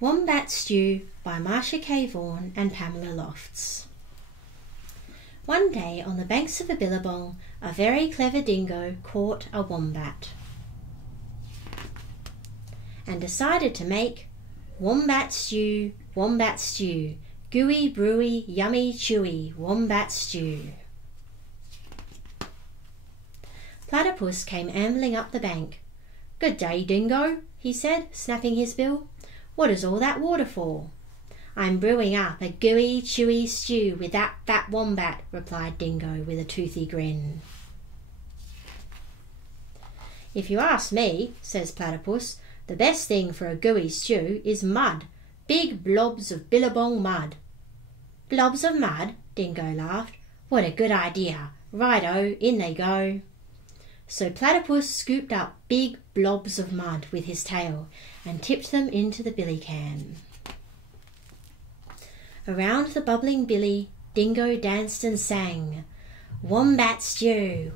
Wombat Stew by Marcia Vaughan and Pamela Lofts. One day on the banks of a billabong, a very clever dingo caught a wombat and decided to make Wombat Stew, gooey, brewy, yummy, chewy, Wombat Stew. Platypus came ambling up the bank. "Good day, Dingo," he said, snapping his bill. "What is all that water for?" "I'm brewing up a gooey, chewy stew with that fat wombat," replied Dingo with a toothy grin. "If you ask me," says Platypus, "the best thing for a gooey stew is mud, big blobs of billabong mud." "Blobs of mud?" Dingo laughed. "What a good idea! Righto, in they go." So Platypus scooped up big blobs of mud with his tail and tipped them into the billy can. Around the bubbling billy, Dingo danced and sang, "Wombat stew,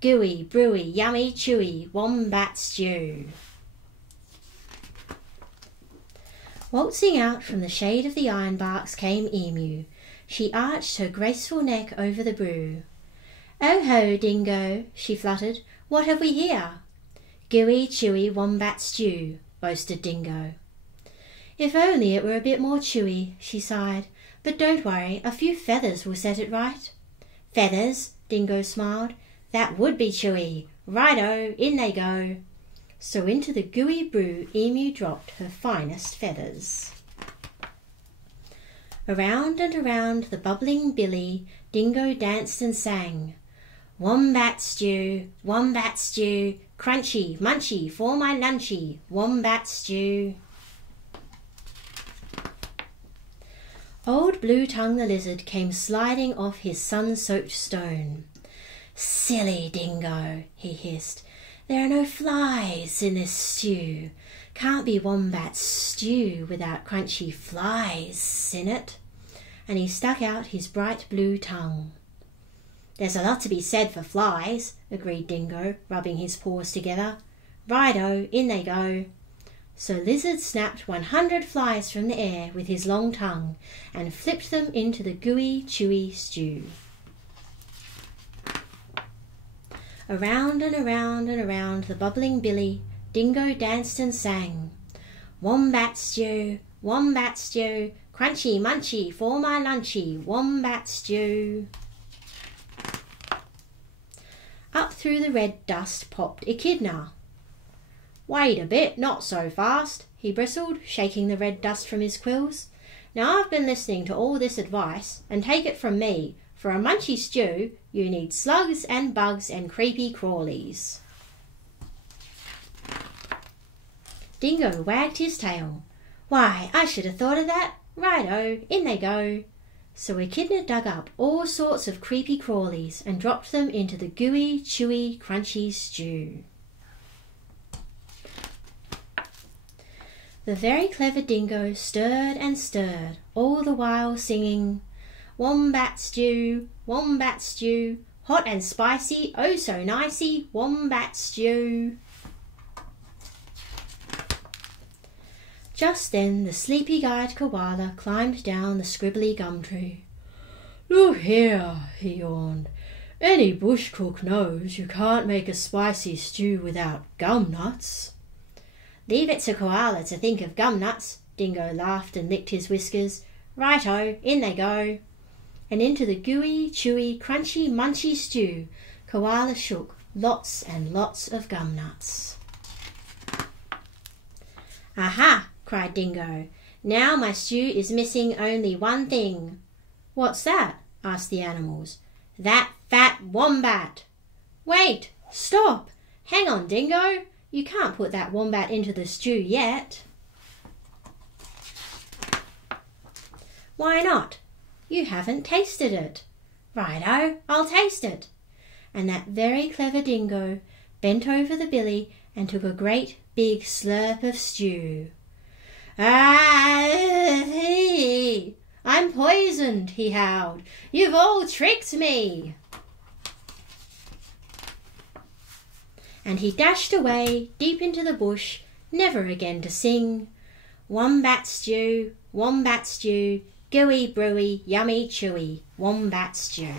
gooey, brewy, yummy, chewy, Wombat stew." Waltzing out from the shade of the ironbarks came Emu. She arched her graceful neck over the brew. "Oh ho, Dingo," she fluttered, "what have we here?" "Gooey, chewy, Wombat stew," boasted Dingo. "If only it were a bit more chewy," she sighed, "but don't worry, a few feathers will set it right." "Feathers?" Dingo smiled. "That would be chewy. Righto, in they go." So into the gooey brew Emu dropped her finest feathers. Around and around the bubbling billy, Dingo danced and sang, Wombat stew, crunchy, munchy, for my lunchy, Wombat stew." Old Blue Tongue the lizard came sliding off his sun-soaked stone. "Silly Dingo," he hissed, "there are no flies in this stew. Can't be Wombat stew without crunchy flies in it." And he stuck out his bright blue tongue. "There's a lot to be said for flies," agreed Dingo, rubbing his paws together. "Righto, in they go." So Lizard snapped 100 flies from the air with his long tongue and flipped them into the gooey, chewy stew. Around and around and around the bubbling billy, Dingo danced and sang, Wombat stew, crunchy, munchy, for my lunchy, Wombat stew." Up through the red dust popped Echidna. "Wait a bit, not so fast," he bristled, shaking the red dust from his quills. "Now I've been listening to all this advice, and take it from me, for a munchy stew you need slugs and bugs and creepy crawlies." Dingo wagged his tail. "Why, I should have thought of that. Righto, in they go." So Echidna dug up all sorts of creepy crawlies and dropped them into the gooey, chewy, crunchy stew. The very clever Dingo stirred and stirred, all the while singing, Wombat stew, hot and spicy, oh so nicey, Wombat stew." Just then the sleepy-eyed koala climbed down the scribbly gum tree. "Look here," he yawned, "any bush cook knows you can't make a spicy stew without gum nuts." "Leave it to koala to think of gum nuts," Dingo laughed and licked his whiskers. "Righto, in they go." And into the gooey, chewy, crunchy, munchy stew, koala shook lots and lots of gum nuts. "Aha!" cried Dingo. "Now my stew is missing only one thing." "What's that?" asked the animals. "That fat wombat." "Wait! Stop! Hang on, Dingo! You can't put that wombat into the stew yet." "Why not? You haven't tasted it." "Righto, I'll taste it." And that very clever Dingo bent over the billy and took a great big slurp of stew. "Ah, I'm poisoned," he howled. "You've all tricked me." And he dashed away deep into the bush, never again to sing, Wombat stew, gooey, brewy, yummy, chewy, wombat stew.